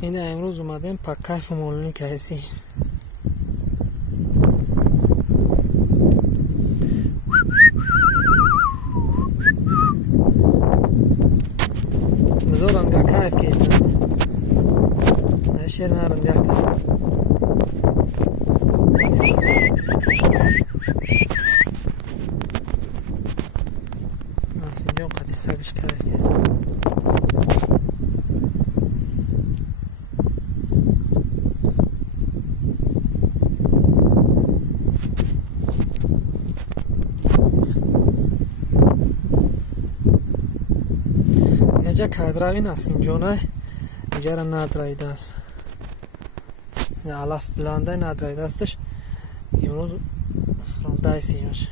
این امروز اومدیم پاکایف مولونی کهسی بزرگا کایف کیسن شیر نارن گاکا ناسیم جون قطی ساقش کایف کیسن اینجا کادراوی ناسیم جونه اینجا را ندرایده است علف بلانده ندرایده استش امروز رونده سیمش